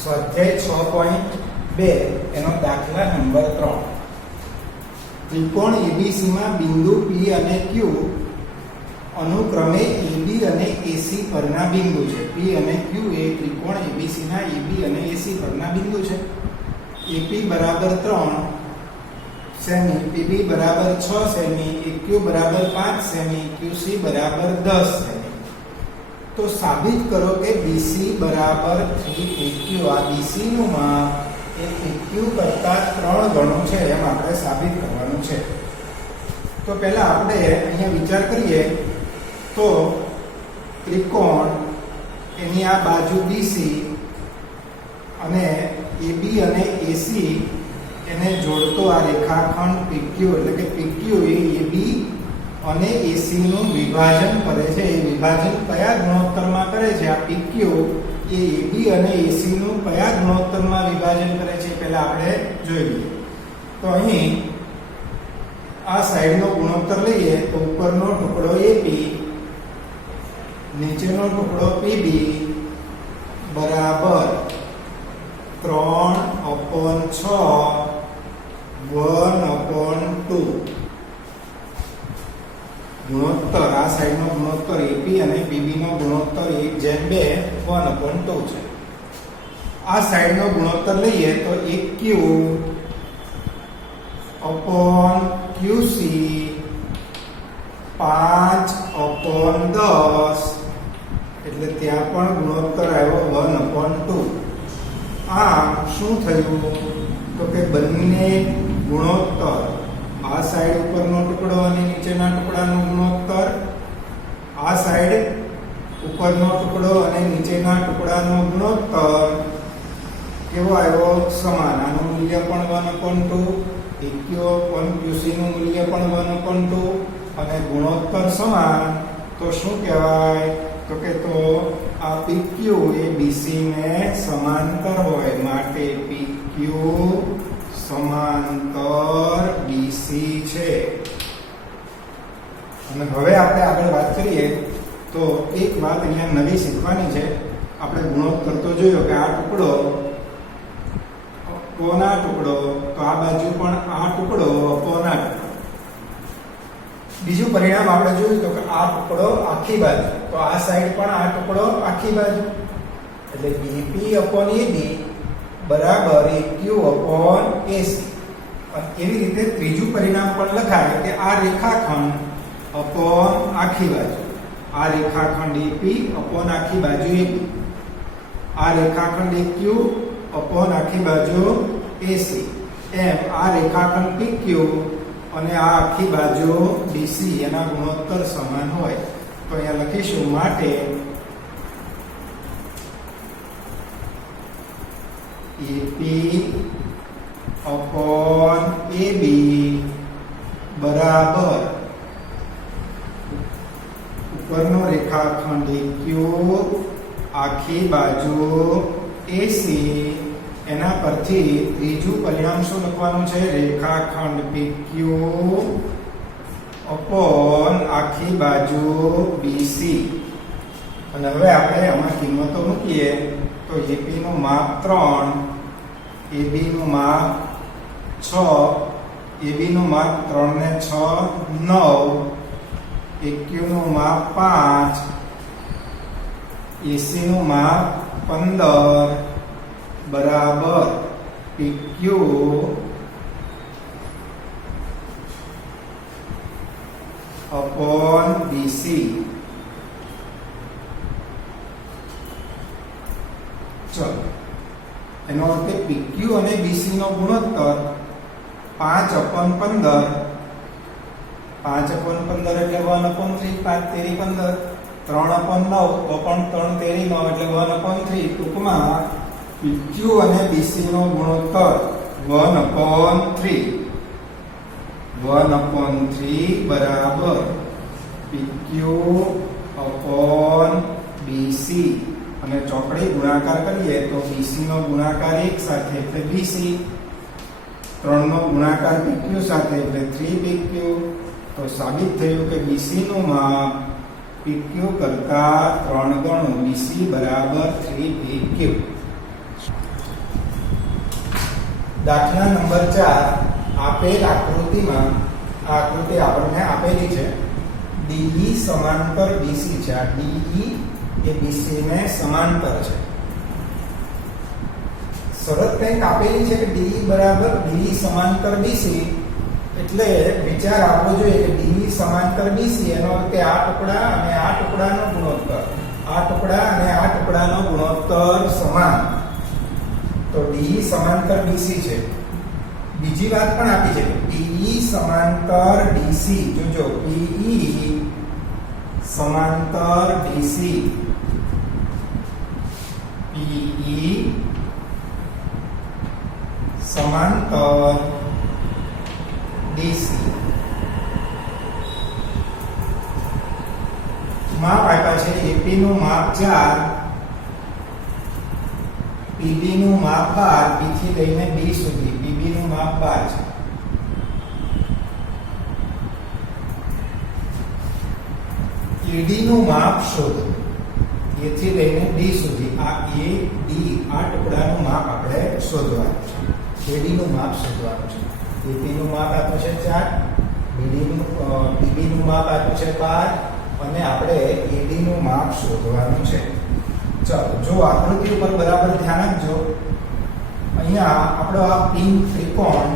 સ્વાધ્યાય 6.2 એનો દાખલા નંબર 3 ત્રિકોણ ABC માં બિંદુ P અને Q અનુક્રમે AB અને AC પરના બિંદુ છે. P અને Q એ ત્રિકોણ ABC ના AB અને AC પરના બિંદુ છે. AP બરાબર 3 સેમી, PB બરાબર 6 સેમી, AQ બરાબર 5 સેમી, QC બરાબર 10 સેમી. તો સાબિત કરો કે BC બરાબર 3AQ. આ BC નું માપ એ AQ કરતા 3 ગણું છે એમ આપણે સાબિત કરવાનું છે. તો પહેલા આપણે અહીંયા વિચાર કરીએ તો ત્રિકોણ એની આ બાજુ BC અને AB અને AC એને જોડતો આ રેખાખંડ PQ, એટલે કે PQ એ AB અને AC નું વિભાજન કરે છે. એ વિભાજન કયા ગુણોત્તરમાં કરે છે? આ PQ એ AB અને AC નું કયા ગુણોત્તરમાં વિભાજન કરે છે પહેલા આપણે જોઈ લઈએ. તો અહીં આ સાઈડનો ગુણોત્તર લઈએ તો ઉપરનો ટુકડો AP, નીચેનો ટુકડો PB બરાબર 3/6 1/2. ગુણોત્તર આ સાઈડનો ગુણોત્તર AP અને PB નો ગુણોત્તર 1/2 1/2 છે. આ સાઈડનો ગુણોત્તર લઈએ તો AQ QC 5/10, એટલે ત્યાં પણ ગુણોત્તર આવ્યો 1/2. આ શું થયું તો કે બંને ગુણોત્તર, આ સાઈડ ઉપરનો ટુકડો અને નીચેના ટુકડાનો ગુણોત્તર, આ સાઈડ ઉપરનો ટુકડો અને નીચેના ટુકડાનો ગુણોત્તર કેવો આવ્યો? સમાન. આનું મૂલ્ય પણ 1/2, QC નું મૂલ્ય પણ 1/2 અને ગુણોત્તર સમાન. તો શું કહેવાય? તો કે તો આ PQ એ BC ને સમાંતર હોય, માટે PQ સમાંતર BC છે. અને હવે આપણે આગળ વાત કરીએ તો એક વાત અહીંયા નવી શીખવાની છે. આપણે ગુણોત્તર તો જોયો કે આ ટુકડો કોના ટુકડો, તો આ બાજુ પણ આ ટુકડો કોના ટુકડો. બીજું પરિણામ આપણે જોયું તો કે આ ટુકડો આખી બાજુ, તો આ સાઈડ પણ આ ટુકડો આખી બાજુ, એટલે BP/AB બરાબર AQ/AC. એવી રીતે ત્રીજું પરિણામ પણ લખાય કે આ રેખાખંડ અપોન આખી બાજુ, આ રેખાખંડ AP આખી બાજુ AB, આ રેખાખંડ AQ અપોન આખી બાજુ AC. એમ આ રેખાખંડ PQ અને આ આખી બાજુ BC એના ગુણોત્તર સમાન હોય. તો અહીંયા લખીશું માટે AP/AB બરાબર ઉપરનો રેખાખંડ AQ આખી બાજુ AC. એના પરથી ત્રીજું પરિણામ શું લખવાનું છે? રેખાખંડ PQ અપોન આખી બાજુ BC. અને હવે આપણે આમાં કિંમતો મૂકીએ તો AP નું માપ 3, AB નું માપ 6, AB નું માપ 3 ને 6 9, AQ નું માપ 5, AC નું માપ 15 બરાબર PQ અપોન BC. ચલો, એનો અર્થ PQ અને BC નો ગુણોત્તર 5/15, 5/15 એટલે 1/3, 5 તેરી 15, 3/9 તો પણ 3 તેરી 9 એટલે 1/3. ટૂંકમાં PQ અને BC નો ગુણોત્તર 1/3 બરાબર PQ અપોન BC. અને ચોકડી ગુણાકાર કરીએ તો BC નો ગુણાકાર 1 સાથે એટલે BC, 3 નો ગુણાકાર PQ સાથે એટલે 3PQ. તો સાબિત થયું કે BC નું માપ PQ કરતા 3 ગણું, BC બરાબર 3PQ. દાખલા નંબર 4 આપેલ આકૃતિમાં આ આકૃતિ આપણને આપેલી છે DE સમાંતર BC છે. આ DE એ BC ને સમાંતર છે. શરત કંઈક આપેલી છે કે DE બરાબર DE સમાંતર BC, એટલે વિચાર આવવો જોઈએ કે DE સમાંતર BC એનો અર્થ કે આ ટુકડા અને આ ટુકડાનો ગુણોત્તર, આ ટુકડા અને આ ટુકડાનો ગુણોત્તર સમાન. તો DE સમાંતર BC છે. બીજી વાત પણ આપી છે PE સમાંતર DC. જોજો, PE સમાંતર DC, PE સમાંતર DC. માપ આપ્યા છે AP નું માપ 4, PB નું માપ 12, B થી લઈને B સુધી. PB નું માપ 12 છે. AD નું માપ શોધો. A થી લઈને D સુધી. આ AD આ ટુકડાનું માપ આપણે શોધવાનું છે. AD નું માપ શોધવાનું છે. AP નું માપ આપ્યું છે 4, PB નું માપ આપ્યું છે 12 અને આપણે AD નું માપ શોધવાનું છે. ચાલો, જો આકૃતિ ઉપર બરાબર ધ્યાન આપજો. અહીંયા આપણો આ પિન ત્રિકોણ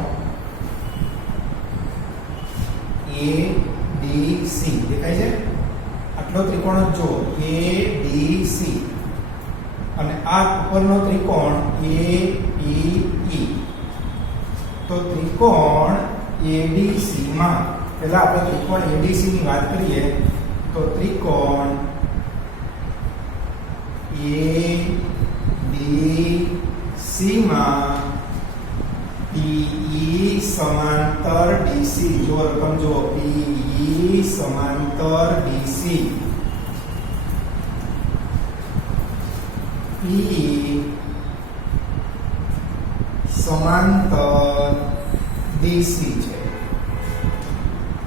ABC દેખાય છે. આટલો ત્રિકોણ જો ABC અને આ ઉપરનો ત્રિકોણ APE. તો ત્રિકોણ ABC માં પહેલા આપણે ત્રિકોણ ABC ની વાત કરીએ તો ત્રિકોણ ABC માં PE સમાંતર DC. જો રકમ જો PE સમાંતર DC, PE સમાંતર DC છે.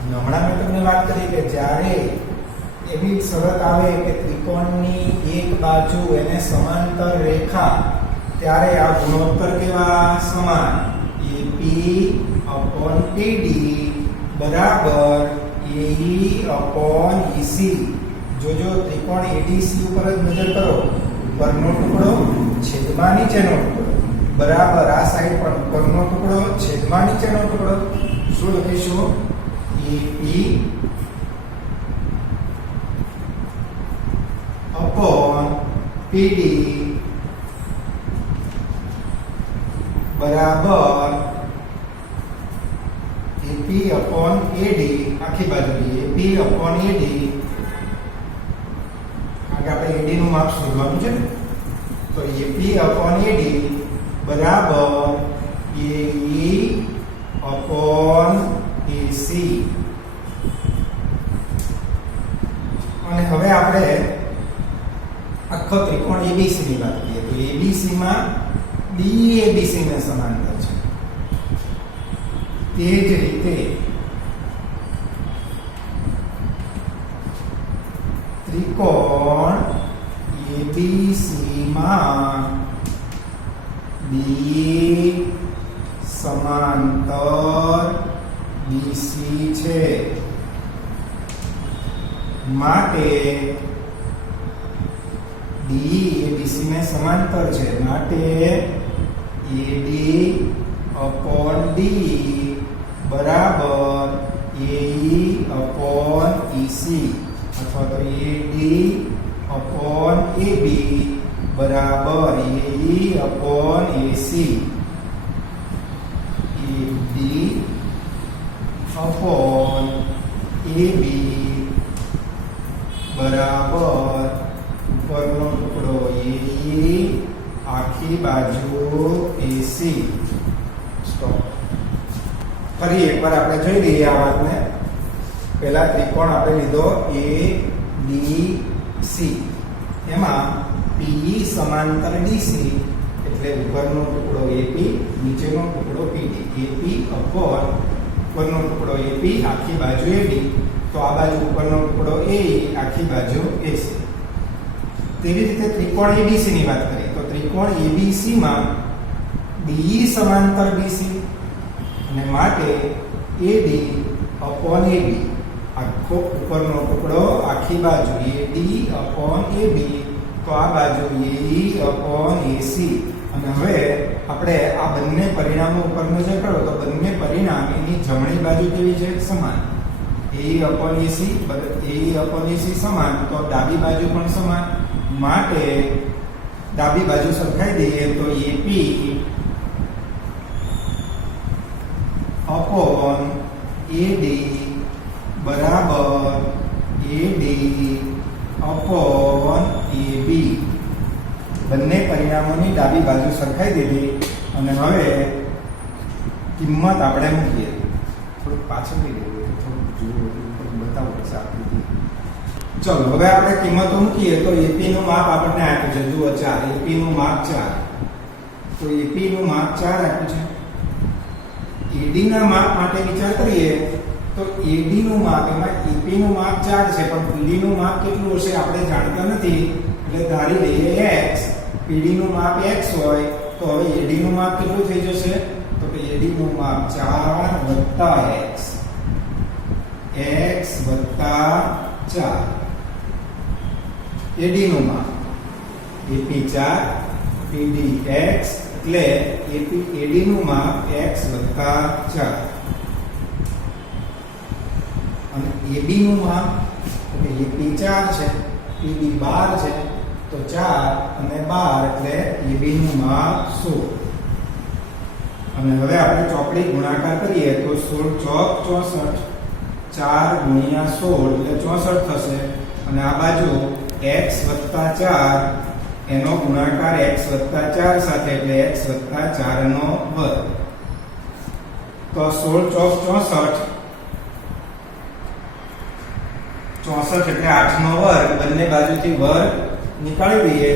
હમણાં મેં તમને વાત કરી કે જ્યારે એવી શરત આવે કે ત્રિકોણની એક બાજુ એને સમાંતર રેખા, ત્યારે આ ગુણોત્તર કેવા સમાન. AP/PD બરાબર AE/EC. જોજો, ત્રિકોણ ADC ઉપર જ નજર કરો. ઉપરનો ટુકડો છેદમાં નીચેનો ટુકડો બરાબર આ સાઈડ પણ ઉપરનો ટુકડો છેદમાં નીચેનો ટુકડો. શું લખીશું? AP/PD બરાબર AP/AD. આખી બાજુ AP/AD, કારણ કે આપણે AD નું માપ શોધવાનું છે. તો AP/AD બરાબર AE/AC. અને હવે આપણે આખો ત્રિકોણ ABC ની વાત કરીએ તો ABC માં DABC ને સમાંતર છે. તે જ રીતે ત્રિકોણ ABC માં DE સમાંતર BC છે. માટે DE એ BC ને સમાંતર છે. માટે AD/D બરાબર AE/EC અથવા તો AD/AB બરાબર AE/AC. AD/AB બરાબર ઉપરનો ટુકડો AE, આખી બાજુ AC. સ્ટોપ. ફરી એકવાર આપણે જોઈ લઈએ આ વાતને. પહેલા ત્રિકોણ આપણે લીધો ADC. એમાં PE સમાંતર DC એટલે ઉપરનો ટુકડો AP, નીચેનો ટુકડો PD. ઉપરનો ટુકડો AP, આખી બાજુ AD. તો આ બાજુ ઉપરનો ટુકડો AE, આખી બાજુ AC. તેવી રીતે ત્રિકોણ ABC ની વાત કરીએ તો ત્રિકોણ ABC માં DE સમાંતર BC અને માટે AD upon AB આખો ઉપરનો ટુકડો આખી બાજુ AD upon AB તો આ બાજુ AE upon AC અને હવે આપણે આ બંને પરિણામો ઉપર નજર કરો તો બંને પરિણામ એની જમણી બાજુ કેવી છે સમાન AE upon AC સમાન તો ડાબી બાજુ પણ સમાન માટે ડાબી બાજુ સરખાઈ દઈએ તો AP upon AD બરાબર AD upon AB બંને પરિણામોની ડાબી બાજુ સરખાઈ દીધી અને હવે કિંમત આપણે મૂકીએ થોડુંક પાછળ લઈ લઈએ થોડુંક બતાવવું પડશે આકૃતિ ચલો હવે આપણે કિંમતો મૂકીએ તો AP નું માપ આપણને આપ્યું છે જુઓ 4 AP નું માપ 4 તો AP નું માપ 4 આપ્યું છે AD ના માપ માટે વિચાર કરીએ તો AD નું માપ એમાં AP નું માપ 4 છે પણ PD નું માપ કેટલું હશે આપણે જાણતા નથી એટલે ધારી લઈએ x PD નું માપ x હોય તો હવે AD નું માપ કેટલું થઈ જશે તો કે AD નું માપ 4 x x 4 AD નું માપ AP 4 PD x એટલે AD નું માપ x 4 અને AB નું માપ એટલે AP 4 છે PD 12 છે તો 4 અને 12 એટલે AB નું માપ 16 અને હવે આપણે ચોકડી ગુણાકાર કરીએ તો 16 ચોક 64 4 ગુણ્યા 16 એટલે 64 થશે અને આ બાજુ x 4 એનો ગુણાકાર x 4 સાથે એટલે x 4 નો વર્ગ તો 16 ચોક 64 64 એટલે 8 નો વર્ગ બંને બાજુથી વર્ગ નીકાળી દઈએ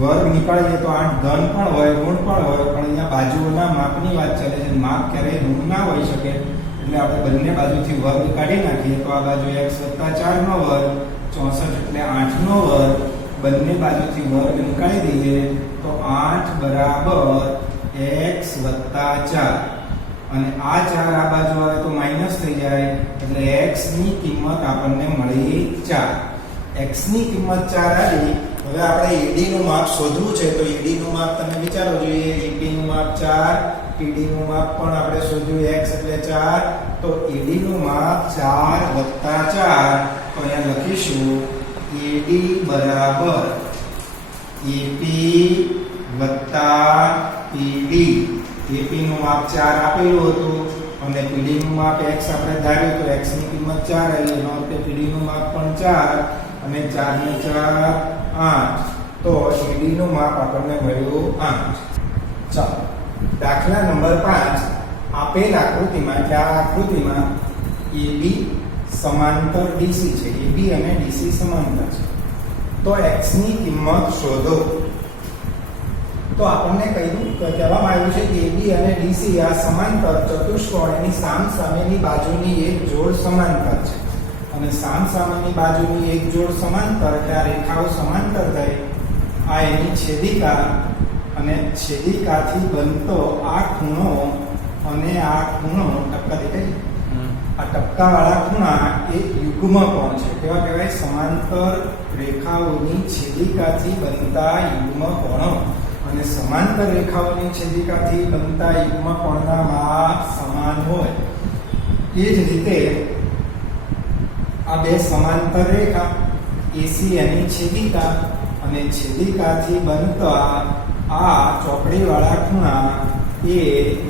વર્ગ નીકાળીએ તો 8 ધન પણ હોય ઋણ પણ હોય પણ અહીંયા બાજુઓના માપની વાત ચાલે છે માપ ક્યારેય ઋણ ના હોઈ શકે એટલે આપણે બંને બાજુથી વર્ગ કાઢી નાખીએ તો આ બાજુ x 4 નો વર્ગ 64 એટલે 8 નો વર્ગ બંને બાજુથી વર્ગ નીકાળી દઈએ તો 8 બરાબર x 4 અને આ 4 આ બાજુ આવે તો માઈનસ થઈ જાય એટલે x ની કિંમત આપણને મળી 4 x ની કિંમત 4 આવી હવે આપણે AD નું માપ શોધવું છે તો AD નું માપ તમે વિચારો જોઈએ AP નું માપ 4 PD નું માપ પણ આપણે શોધ્યું x એટલે 4 તો AD નું માપ 4 4 તો અહીંયા લખીશું AD બરાબર AP PD AP નું માપ 4 આપેલું હતું અને PD નું માપ x આપણે ધાર્યું તો x ની કિંમત 4 આવી એનો અર્થ PD નું માપ પણ 4 અને 4 ને 4 8 તો AD નું માપ આપણને મળ્યું 8 ચાલો દાખલા નંબર 5 આપેલ આકૃતિમાં કે આ આકૃતિમાં AB સમાંતર DC છે AB અને DC સમાંતર છે તો x ની કિંમત શોધો તો આપણને કહેવામાં આવ્યું છે કે AB અને DC આ સમાંતર ચતુષ્કોણની સામસામેની બાજુની એક જોડ સમાંતર છે અને સામસામેની બાજુની એક જોડ સમાંતર એટલે આ રેખાઓ સમાંતર થઈ આ એની છેદિકા અને છેદિકાથી બનતો આ ખૂણો અને આ ખૂણો ટપકા દેખાય આ ટપકાવાળા ખૂણા એ યુગ્મ કોણ છે કેવા કહેવાય સમાંતર રેખાઓની છેદિકાથી બનતા યુગ્મ કોણો અને સમાંતર રેખાઓની છેદિકાથી બનતા યુગ્મ કોણના માપ સમાન હોય એ જ રીતે આ બે સમાંતર રેખા AC એની છેદિકા અને છેદિકાથી બનતા આ ચોકડીવાળા ખૂણા એ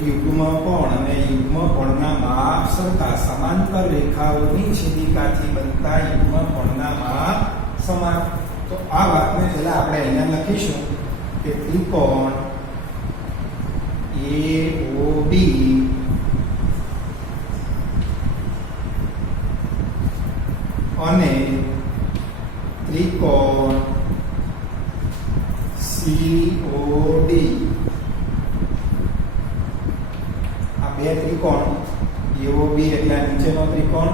યુગ્મ કોણ અને યુગ્મ કોણના માપ સરખા સમાંતર રેખાઓની છેદિકાથી બનતા યુગ્મ કોણના માપ સમાન તો આ વાતને પહેલા આપણે અહીંયા લખીશું કે ત્રિકોણ AOB અને ત્રિકોણ COD આ બે ત્રિકોણ AOB એટલે નીચેનો ત્રિકોણ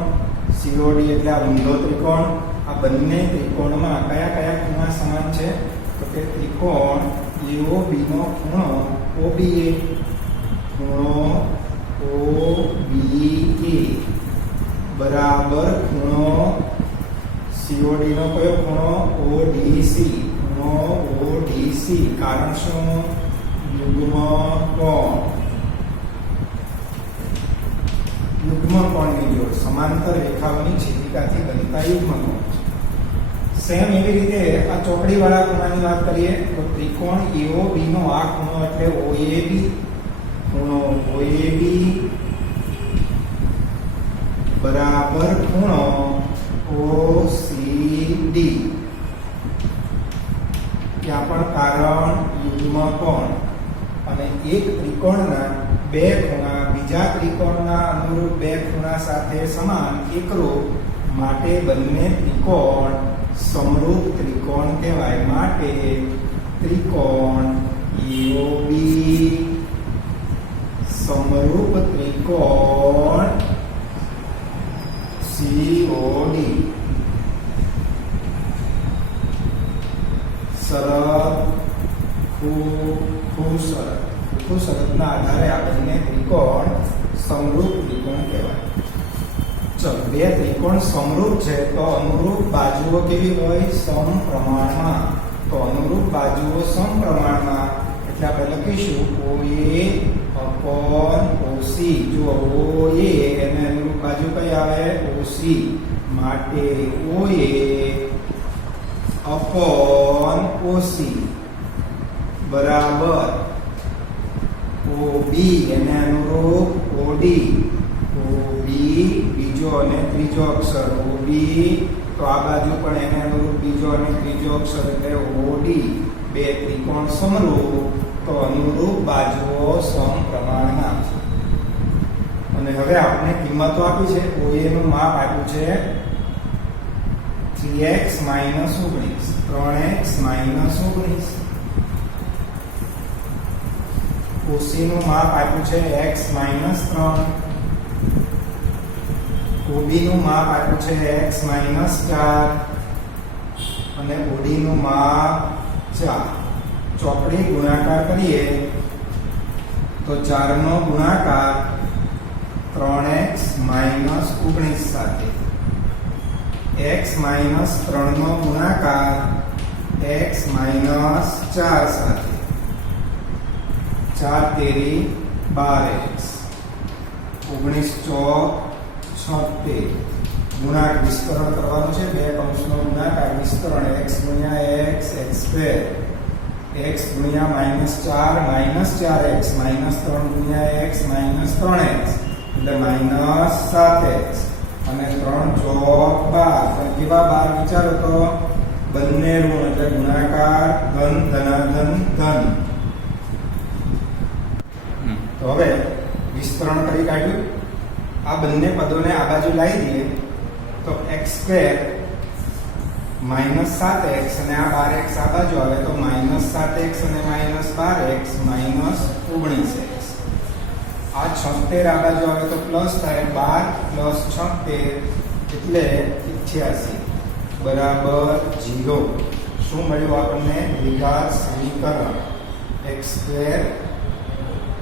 COD એટલે આ ઊંધો ત્રિકોણ આ બંને ત્રિકોણમાં કયા કયા ખૂણા સમાન છે તો કે ત્રિકોણ AOB નો ખૂણો OBA, ખૂણો OBA બરાબર ખૂણો COD નો કયો ખૂણો ODC, ખૂણો ODC કારણ શું યુગ્મ કોણની જોડ સમાંતર રેખાઓની છેદિકાથી બનતા યુગ્મ કોણ. સેમ એવી રીતે આ ચોકડી વાળા ખૂણાની વાત કરીએ તો ત્રિકોણ AOB નો આ ખૂણો એટલે OAB, ખૂણો OAB બરાબર ખૂણો OCD. ત્યાં પણ કારણ યુગ્મ કોણ અને એક ત્રિકોણના બે ખૂણા બીજા ત્રિકોણના અનુરૂપ બે ખૂણા સાથે સમાન એકરૂપ માટે બંને ત્રિકોણ સમરૂપ ત્રિકોણ કહેવાય. માટે ત્રિકોણ AOB સમરૂપ ત્રિકોણ COD. શરત ખૂબ શરતના આધારે આ બંને ત્રિકોણ સમરૂપ ત્રિકોણ કહેવાય. ચલો બે ત્રિકોણ સમરૂપ છે તો અનુરૂપ બાજુઓ કેવી હોય સમપ્રમાણમાં. તો અનુરૂપ બાજુઓ સમપ્રમાણમાં એટલે આપણે લખીશું OA upon OC. જો OA એને અનુરૂપ બાજુ કઈ આવે OC. માટે OA upon OC બરાબર OB એને અનુરૂપ OD. OB બીજો અને ત્રીજો અક્ષર OB તો આ બાજુ પણ એને અનુરૂપ બીજો અને ત્રીજો અક્ષર એટલે OD. બે ત્રિકોણ સમરૂપ તો અનુરૂપ બાજુઓ સમપ્રમાણમાં. અને હવે આપણે કિંમતો આપી છે. OA નું માપ આપ્યું છે 3x - 19, 3x - 19. OC નું માપ આપ્યું છે x - 3. OB નું માપ આપ્યું છે x - 4 અને OD નું માપ 4. ચોકડી ગુણાકાર કરીએ તો 4 નો ગુણાકાર 3x - 19 સાથે, x - 3 નો ગુણાકાર x - 4 સાથે, 4 તેરી 12x, 19 ચોક 76. ગુણાકાર વિસ્તરણ કરવાનું છે. બે કૌંસનો ગુણાકાર વિસ્તરણ x ગુણ્યા x x² x ગુણ્યા -4 -4x -3 ગુણ્યા x -3x એટલે -7x અને 3 ચોક 12. કેવા 12 વિચારો તો બંને ઋણ એટલે ગુણાકાર ધન ધનાધન ધન. તો હવે વિસ્તરણ કરી કાઢ્યું. આ બંને પદોને આ બાજુ લાવી દઈએ તો x² -7x અને આ 12x આ બાજુ આવે તો -7x અને -12x -19x. આ 76 આ બાજુ આવે તો પ્લસ થાય 12 + 76 એટલે 88 બરાબર 0. શું મળ્યું આપણને દ્વિઘાત સમીકરણ x²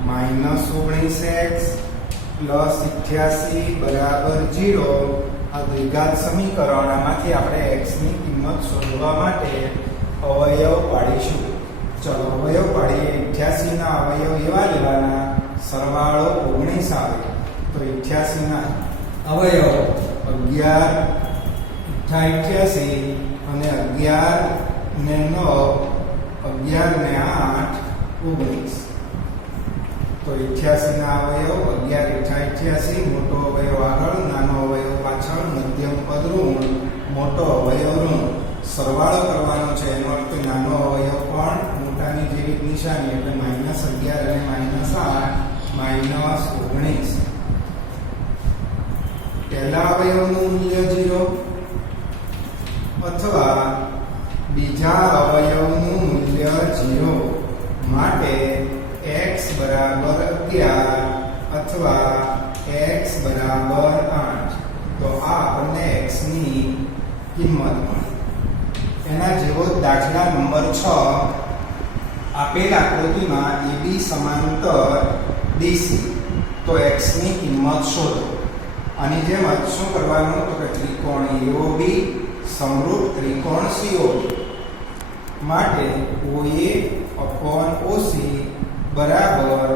-19x +88 બરાબર 0. આ દ્વિઘાત સમીકરણ. આમાંથી આપણે x ની કિંમત શોધવા માટે અવયવ પાડીશું. ચલો અવયવ પાડીએ. 88 ના અવયવ એવા લેવાના સરવાળો 19 આવે તો 88 ના અવયવ 11 88 અને 11 ને 9 11 ને 8 19. તો 88 ના અવયવ 11 88, મોટો અવયવ આગળ નાનો અવયવ પાછળ, મધ્યમ પદ ઋણ, મોટો અવયવ ઋણ. સરવાળો કરવાનો છે એનો અર્થ નાનો અવયવ પણ મોટાની જેવી નિશાની એટલે -11 અને -8 -19. પહેલા અવયવનું મૂલ્ય 0 અથવા બીજા અવયવનું મૂલ્ય 0 માટે x બરાબર 11 અથવા x બરાબર 8. તો આ આપણને x ની કિંમત મળી. એના જેવો દાખલા નંબર 6 આપેલ આકૃતિમાં AB સમાંતર DC તો x ની કિંમત શોધો. આની જેમ જ શું કરવાનું તો કે ત્રિકોણ AOB સમરૂપ ત્રિકોણ COB માટે OA/OC બરાબર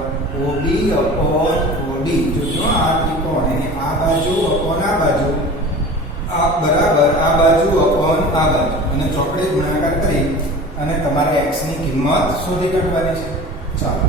OB/OD. જો આ ત્રિકોણ આ બાજુ આ બાજુ આ બરાબર આ બાજુ આ બાજુ અને ચોકડી ગુણાકાર કરી અને તમારે x ની કિંમત શોધી કાઢવાની છે. ચાલો